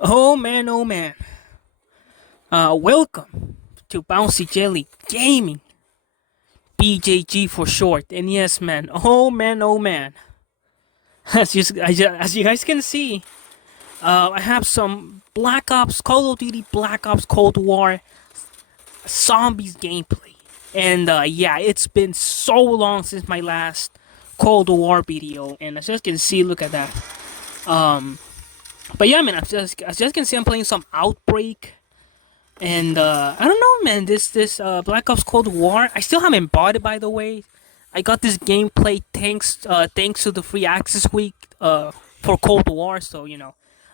Oh man, oh man. Welcome to Bouncy Jelly Gaming, BJG for short. And yes, man, oh man, oh man. As you guys can see, I have some Black Ops, Call of Duty Black Ops Cold War Zombies gameplay. And yeah, it's been so long since my last Cold War video. And as you guys can see, look at that. But yeah, man, as you guys can see, I'm playing some Outbreak. And I don't know, man. This Black Ops Cold War. I still haven't bought it, by the way. I got this gameplay thanks to the free access week for Cold War. So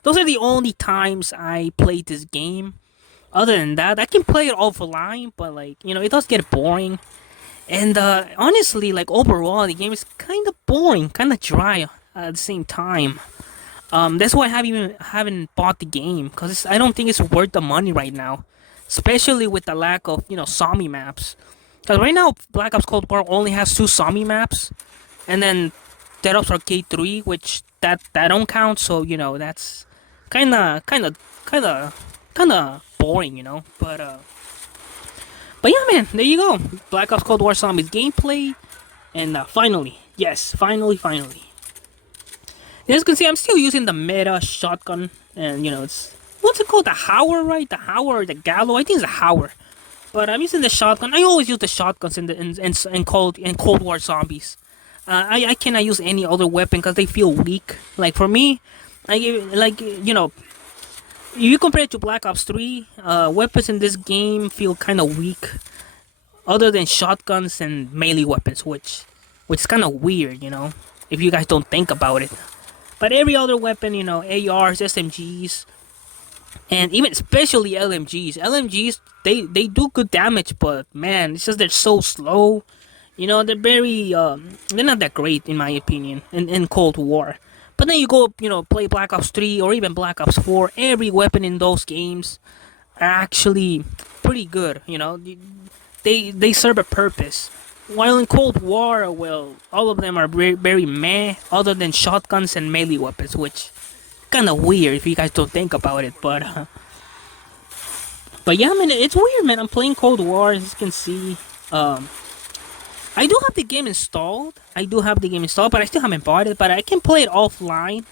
those are the only times I played this game. Other than that, I can play it offline, but it does get boring. And honestly, overall, the game is kind of boring, kind of dry at the same time. That's why haven't bought the game, because I don't think it's worth the money right now, especially with the lack of zombie maps. Because right now Black Ops Cold War only has 2 zombie maps, and then Dead Ops Arcade 3, which that don't count. So that's kind of boring, But yeah, man, there you go. Black Ops Cold War Zombies gameplay, and finally, yes, finally. As you can see, I'm still using the meta shotgun, and it's what's it called, the Howler, right? The Howler or the Gallo? I think it's a Howler, but I'm using the shotgun. I always use the shotguns in Cold War Zombies. I cannot use any other weapon because they feel weak. Like for me, if you compare it to Black Ops 3, weapons in this game feel kind of weak, other than shotguns and melee weapons, which is kind of weird, if you guys don't think about it. But every other weapon, ARs, SMGs, and even especially LMGs, they do good damage, but man, it's just they're so slow. They're very, they're not that great in my opinion in Cold War. But then you go, play Black Ops 3 or even Black Ops 4, every weapon in those games are actually pretty good, They serve a purpose. While in Cold War, well, all of them are very, very meh, other than shotguns and melee weapons, which kind of weird if you guys don't think about it. But yeah, man, it's weird, man. I'm playing Cold War, as you can see. I do have the game installed. But I still haven't bought it. But I can play it offline.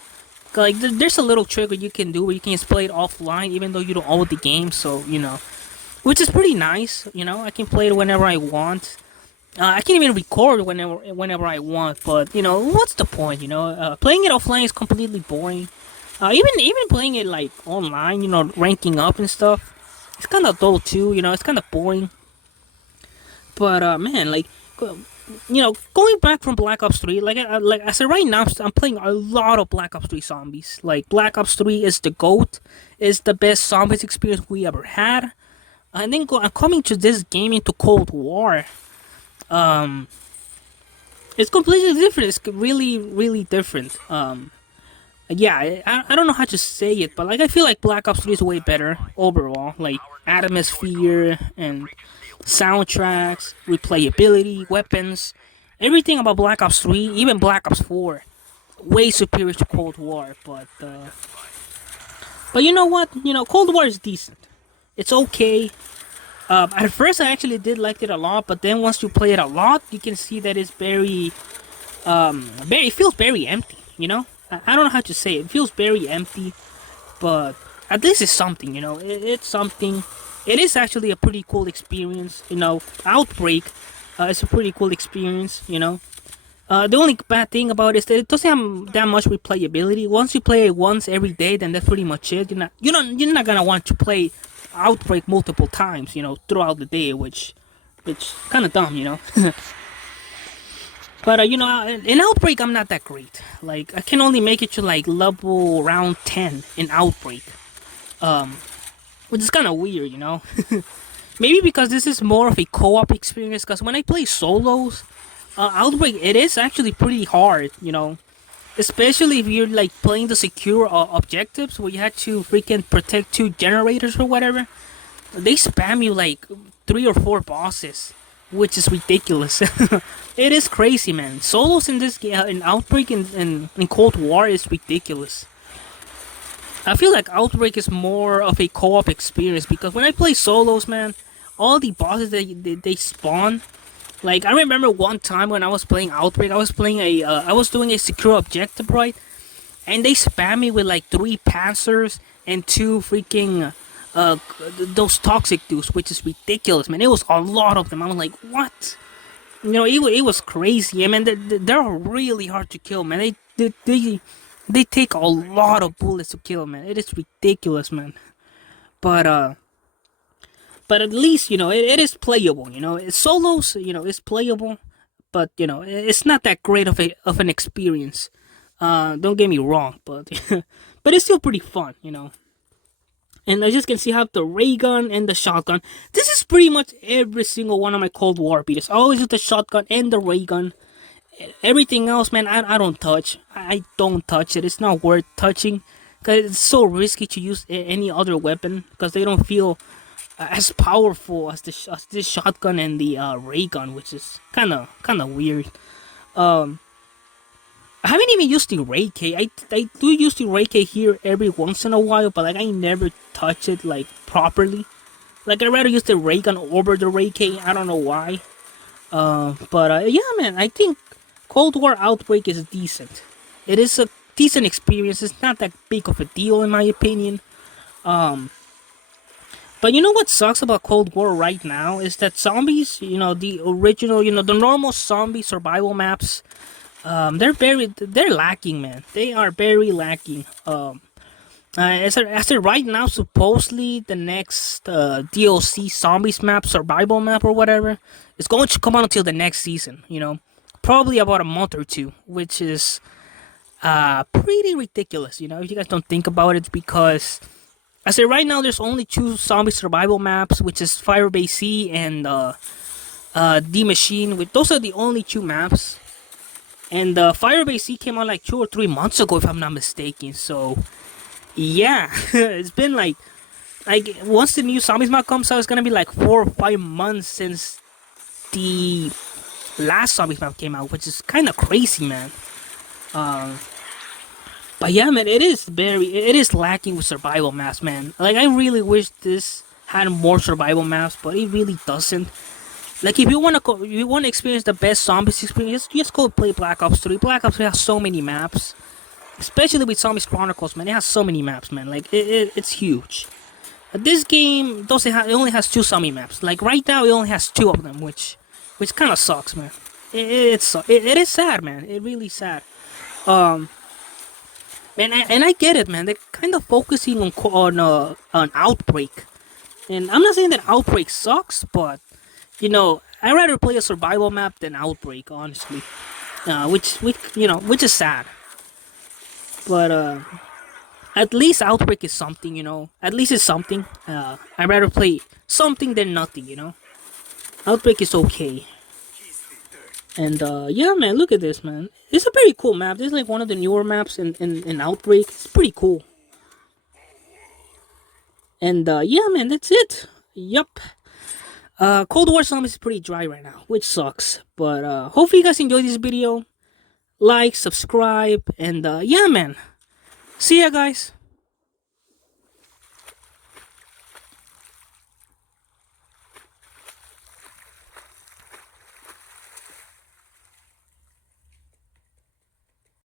There's a little trick you can do where you can just play it offline, even though you don't own the game. So which is pretty nice. I can play it whenever I want. I can even record whenever I want, but what's the point? Playing it offline is completely boring. Even playing it online, ranking up and stuff, it's kind of dull too. It's kind of boring. But man, going back from Black Ops 3, I said right now, I'm playing a lot of Black Ops 3 zombies. Black Ops 3 is the GOAT, is the best zombies experience we ever had. And then I'm coming to this game into Cold War. It's completely different. It's really, really different. Yeah, I don't know how to say it, but I feel like Black Ops 3 is way better overall. Atmosphere and soundtracks, replayability, weapons, everything about Black Ops 3, even Black Ops 4, way superior to Cold War. But you know what? Cold War is decent. It's okay. At first, I actually did like it a lot, but then once you play it a lot, you can see that it's very, it feels very empty. I don't know how to say it. It feels very empty, but at least it's something. It's something. It is actually a pretty cool experience. Outbreak, it's a pretty cool experience. The only bad thing about it is that it doesn't have that much replayability. Once you play it once every day, then that's pretty much it. You're not gonna want to play Outbreak multiple times, throughout the day, which kind of dumb. But in Outbreak, I'm not that great. I can only make it to level around 10 in Outbreak, which is kind of weird, Maybe because this is more of a co-op experience. Because when I play solos, Outbreak, it is actually pretty hard, especially if you're playing the secure objectives where you had to freaking protect 2 generators or whatever. They spam you 3 or 4 bosses, which is ridiculous. It is crazy, man. Solos in this game, in Outbreak in Cold War is ridiculous. I feel like Outbreak is more of a co-op experience because when I play solos, man, all the bosses they spawn. Like I remember one time when I was playing Outbreak, I was doing a secure objective, right? And they spam me with like 3 Panzers and 2 freaking those toxic dudes, which is ridiculous, man. It was a lot of them. I was like, what? You know, it was crazy. I mean, they're really hard to kill, man. They take a lot of bullets to kill, man. It is ridiculous, man. But but at least it is playable. It's solos. It's playable, but it's not that great of an experience. Don't get me wrong, but but it's still pretty fun. And I just can see how the ray gun and the shotgun. This is pretty much every single one of my Cold War beaters. I always use the shotgun and the ray gun. Everything else, man, I don't touch. I don't touch it. It's not worth touching because it's so risky to use any other weapon because they don't feel as powerful as this shotgun and the ray gun, which is kind of weird. I haven't even used the ray K. I do use the ray K here every once in a while, but like I never touch it like properly. Like I'd rather use the ray gun over the ray K. I don't know why. But yeah, man, I think Cold War Outbreak is decent. It is a decent experience. It's not that big of a deal in my opinion. But you know what sucks about Cold War right now is that zombies, the original, the normal zombie survival maps, they're lacking, man. They are very lacking. As of right now, supposedly the next DLC zombies map, survival map or whatever, is going to come out until the next season. Probably about a month or two, which is pretty ridiculous. If you guys don't think about it, because I say right now there's only 2 zombie survival maps, which is Firebase C and The Machine. Those are the only 2 maps. And Firebase C came out like 2 or 3 months ago, if I'm not mistaken. So yeah, it's been like once the new zombies map comes out, it's gonna be like 4 or 5 months since the last zombies map came out, which is kind of crazy, man. But yeah, man, it is lacking with survival maps, man. Like I really wish this had more survival maps, but it really doesn't. Like if you wanna experience the best zombies experience, just go play Black Ops 3. Black Ops 3 has so many maps, especially with Zombies Chronicles, man. It has so many maps, man. Like it's huge. This game it only has 2 zombie maps. Like right now, it only has 2 of them, which kind of sucks, man. It is sad, man. It really sad. Man, and I get it, man. They're kind of focusing on Outbreak, and I'm not saying that Outbreak sucks, but I'd rather play a survival map than Outbreak, honestly. Which is sad. But at least Outbreak is something, At least it's something. I'd rather play something than nothing, Outbreak is okay. And yeah, man, look at this, man. It's a pretty cool map. This is like one of the newer maps in Outbreak. It's pretty cool. And yeah, man, that's it. Yup. Cold War Zombies is pretty dry right now, which sucks. But hopefully you guys enjoyed this video. Like, subscribe, and yeah, man. See ya, guys.